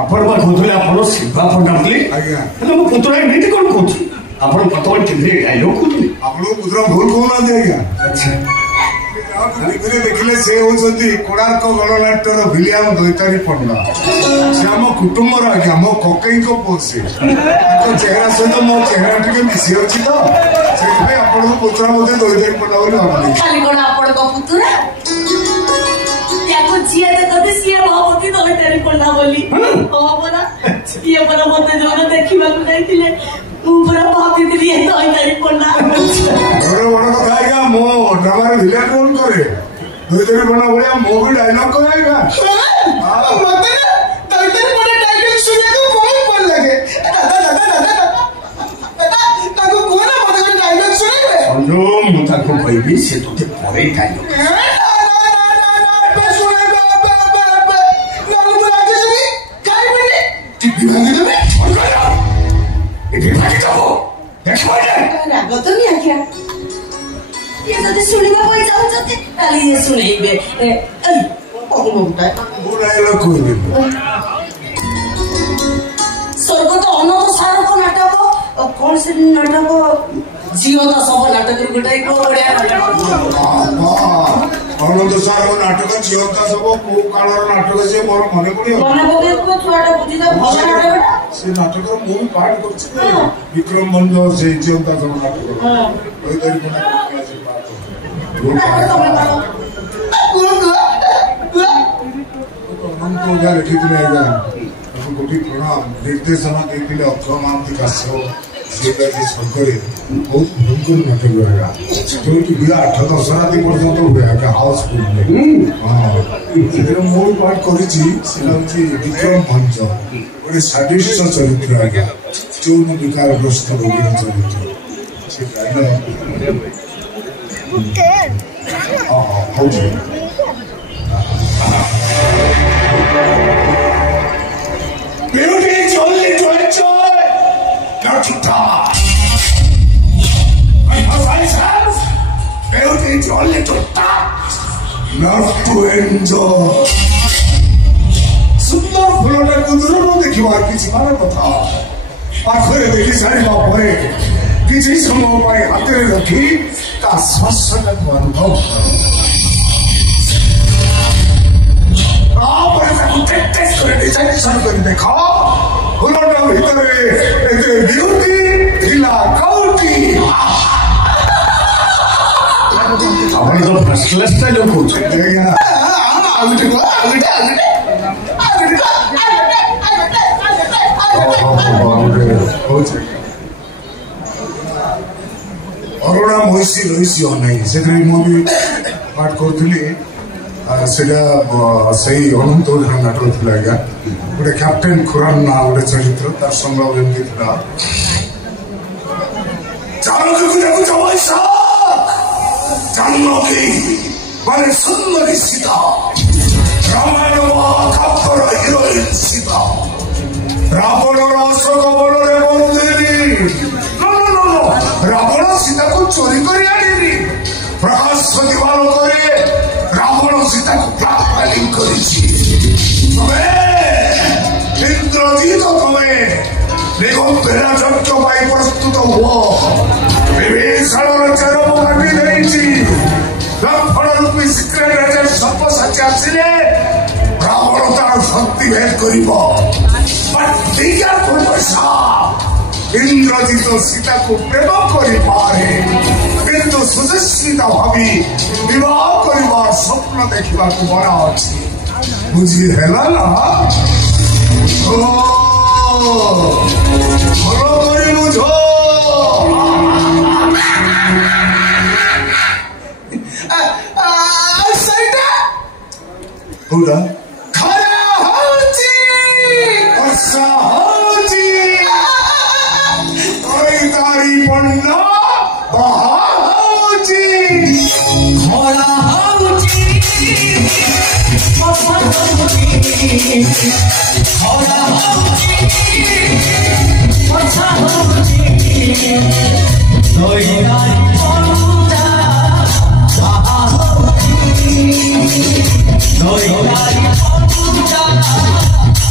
आपण बा कहतले आपण शिवा पंडा बोली आज्ञा हेले मो पुतरा एमिति कोन कहू आपण पतवल टिभि डायलॉग कहू आपण पुत्र भूल कहू ना आज्ञा अच्छा टीवी देखिले से होचंती कोणार्क गणनाट्यर विलियम द्वैतारी पंडा से आम कुटुंबर आज्ञा मो ककई को पोसे चेहरा सहित मो चेहरा टिके मिसी अछि तो से आपण पुत्र मते द्वैतारी पंडा बोली भाबली खाली कोन आपण को पुत्र याको जिया ते कदे सिया भावती द्वैतारी पंडा बोली ओ बना ये बना मते जोन देखिबा को जाईतिले पूरा भाभी दिली है द्वैतारी पंडा बड़ा बड़ा कथा आज्ञा मो ड्रामा रे विलेन रोल करे द्वैतारी पंडा बोलिया मो भी डायलॉग करेगा हां मते द्वैतारी पंडा टाइटल सुने तो कोई पन लगे दादा ताको कोना मते डायलॉग सुनेबे अंजो मु ताको कहबी से तोते परे डायलॉग टीवी भागी देबे टीवी भागी जाबो देखो ना गतो नहीं आख्या ये जदि सुनिबा पई जाउ जते ताली ये सुनेइबे ए कोगुमटा बुलाइलो कोइबे स्वर्ग तो अनंत सार को नाटक कौन से नाटक जीवन सब नाटक गोटाई को बढिया अनंत सार को नाटक जीवंता सब को कालर नाटक से मोर मने पड़ियो मने पड़े को छुआटा बुद्धि दा भला नाटक से नाटक मु पाठ करछि विक्रम मंजो से जीवंता सब नाटक ओइ तरी को नाटक से अनंत उगा लिखित रहेगा कोटि प्रणाम निर्देशना देखिले अक्रमांतिक आसो सेटा जे सरकारी बहुत भयंकर नाटक रहेगा जो कि बिना 8-10 राति पर्यंत हुएगा हाउसफुल में हां सेटा मोर पार्ट करिछि सेटा होछि विक्रम मंच ओरे साडिस्ट चरित्र रहेगा चौन विकार ग्रस्त रोगी चरित्र से डायलॉग हां हो जी Beauty is only to enjoy, not to die. Because I have beauty is only to touch, not to enjoy. सुंदर फुलटा को दूरରୁ ଦେଖିବାର କିଛି ମାନେ କଥା ପାଖରେ ଦେଖି ସାରିବା ପରେ କିଛି ସମୟ ପାଇଁ ହାତରେ ରଖି ତା ସ୍ପର୍ଶଟାକୁ ଅନୁଭବ କର आपरे ताको टेस्ट करे डिजाइन कर देखो फुलटा भितरे एते ब्यूटी ढिला काउटी आपण तो फर्स्ट क्लास डायलॉग कहू देखा अरुणा मोइसी रहीसी अनाई से मूवी पाठ करथली सेटा सही अनंत नाटक थिला आज्ञा गोटे कैप्टेन खुरान ना गोटे चरित्र तार संभव एमती थिला चालक को देखो जवाइसा जानकी माने सुंदरी सीता रामायण महाकाव्यर हिरोइन सीता रावण अशोक बलरे बंदेनी नो रावण सीता को चोरी कर आनी प्रकाश दिवाल करे रावण सीता को ब्लैकमेलिंग करिछि इंद्रजीत तुम्हें देखो तेरा जग पाई प्रस्तुत हुआ विभीषण चरम काटी देछि लक्ष्मण रूपी सिक्रेट एजेंट सब सच्चे आसिले रावण तार शक्ति भेद करिबो बट दिया पुरुषा इंद्रजीत सीता को प्रेम करि पारे किंतु सुदर्शिता भावी विवाह करिबार स्वप्न देखिबा को बड़ा अछि बुझी हैला ना ओ भलो करि बुझो सईटा होदा खरा होची वर्षा होची कोई तारी पन्ना बाहोची खरा होची वर्षा होची खरा होची वर्षा होची कोई तारी पन्ना बाहोची कोई तारी पन्ना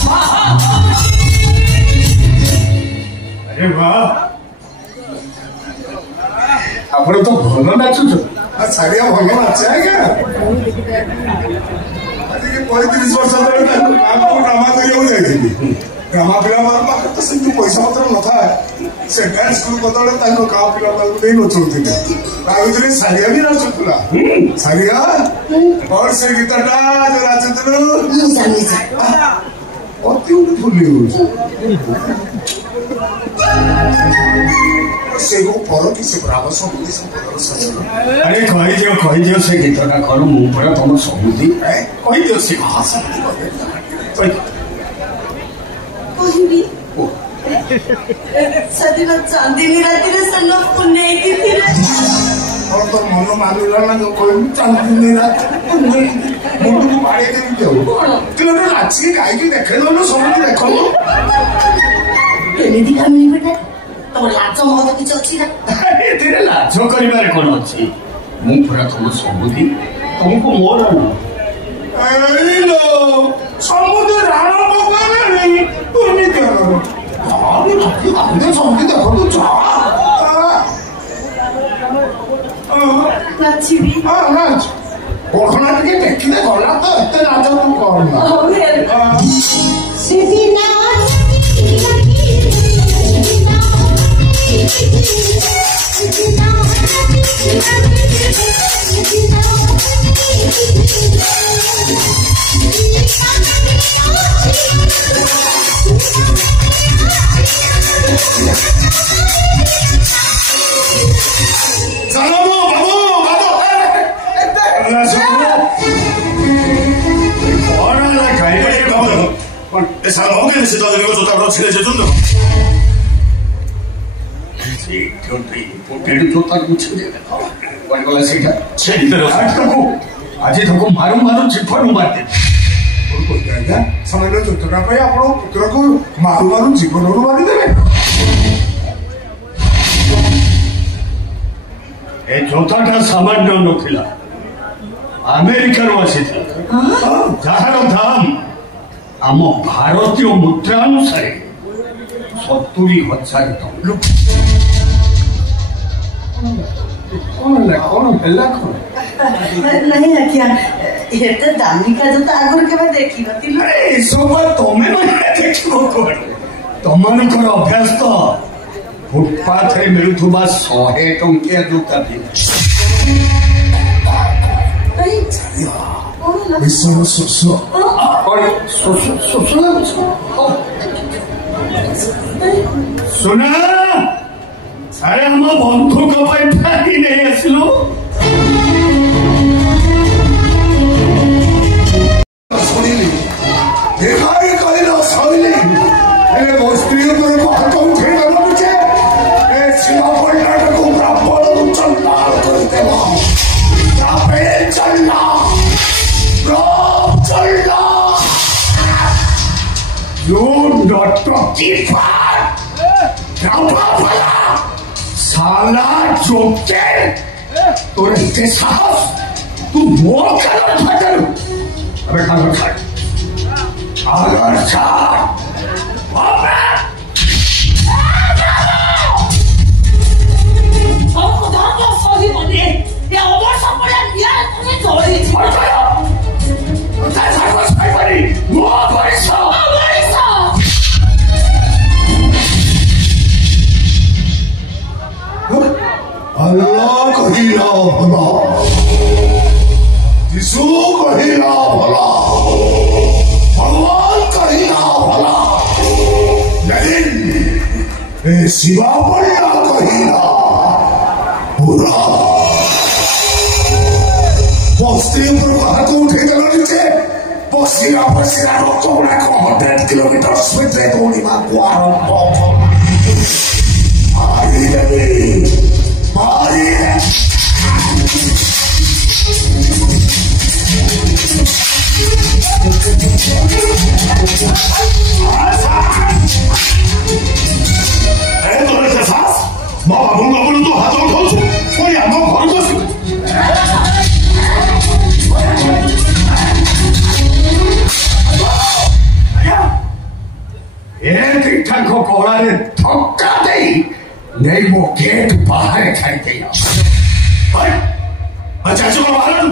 बाहोची ଆପଣ ତ ଭଲ ନାଚୁଛ। ଛାଡ଼ିଆ ଭଲ ନାଚେ ଆଜ୍ଞା। ଆଜିକି 35 ବର୍ଷ ତଳେ ତାଙ୍କୁ ଗାଁକୁ ଡ୍ରାମା କରିବାକୁ ଯାଇଥିଲି। ଡ୍ରାମା ପିଲାମାନଙ୍କ ପାଖରେ ତ ସେମିତି ପଇସା ପତ୍ର ନଥାଏ। ସେ ଡ୍ୟାନ୍ସ ସ୍କୁଲ ବଦଳରେ ତାଙ୍କ ଗାଁ ପିଲାମାନଙ୍କୁ ନେଇ ନଚଉଥିଲେ। ଭାବୁଥିଲି ସାରିଆ ବି ନାଚୁଥିଲା। ସାରିଆ କଣ ସେ ଗୀତଟା ଯୋଉ ନାଚୁଥିଲୁ ଅତି ଭୁଲି ହଉଛି। ସେ ପର କି ସେ ବ୍ରାହ୍ମ ସମୁଦି ସମ୍ପଦର ଶାସନ। ଆରେ କହିଦିଅ ସେ ଗୀତଟା କଣ? ମୁଁ ପରା ତମ ସମୁଦି। କହିଦିଅ ସେ କହିବି ସେଦିନ ଚାନ୍ଦିନୀ ରାତିରେ ସାନ ନେଇକି ଥିଲେ। ତ ମନ ମାନିଲା ନା ଯୋଉ କହିବୁ ଚାନ୍ଦିନୀ ରାତି ମୁଣ୍ଡକୁ ବାଡ଼େଇ ଦେବି ଯାଉ ତୁ ନାଚିକି ଗାଇକି ଦେଖେଇଦେଲୁ ସମୁଦି ଦେଖନ୍ତୁ। କେମିତି କାମିନି ବେଟା ତମ ଲାଜ ମହତ କିଛି ଅଛି ନା? ଏଥିରେ ଲାଜ କରିବାରେ କଣ ଅଛି? ମୁଁ ପୁରା ତମ ସମୁଦି, ତମକୁ ମୋର ସମୁଦ୍ର ରାଣ ପକାନି ଏମିତି ସମୁଦି ଦେଖନ୍ତୁ ନାଚିବି ଓଢ଼ଣା ଟିକେ ଦେଖିଲେ ଗଲା ତ ଏତେ ନାଚ ତୁ କରନା। ସେଦିନ ଆଜି ତାକୁ ମାରୁ ମାରୁ ଜୀବନ ମାରିଦେବି। ଆଜ୍ଞା ସାମାନ୍ୟ ଯୋଜନା ପାଇଁ ଆପଣ ପୁତ୍ରକୁ ମାରୁ ମାରୁ ଜୀବନରୁ ମାରିଦେବେ। ଏ ଜୋତାଟା ସାମାନ୍ୟ ନଥିଲା, ଆମେରିକାରୁ ଆସିଥିଲା, ଯାହାର ଦାମ ଆମ ଭାରତୀୟ ମୁଦ୍ରା ଅନୁସାରେ 70,000 ଟଙ୍କା। କଣ ହେଲା କଣ? नहीं आज्ञा एते दामिका जूता आगुर केबे देखि नथिल। एसब तमे माने देखिबो कोन? तमनकर अभ्यास तो फुटपाथ रे मिलुथुबा 100 टंकिया जूता भी। सुना अरे हम बंधु को पाई नहीं आसलु साला जोके तोरे इतने साहस तू मोर कलर फटल अबे खाना खा आगर खा अल्लाह कहिला भला यीशु कहिला भला भगवान कहिला भला लेकिन शिवा पड़ा कहिला बुरा बस्ती ऊपर हाथ उठे चलो नीचे बसिया बसिया रोको ना को 100 किलोमीटर स्पीड रे गोली मार कुआरो मारी दे मारी तो ऐसे सास माँ बाबू का बोलूं तो हाथों खोल कोई हम घर को एक ठाक कोड़ा ने धक्का दे नहीं वो गेट बाहर छाड़ते चाचू को बाहर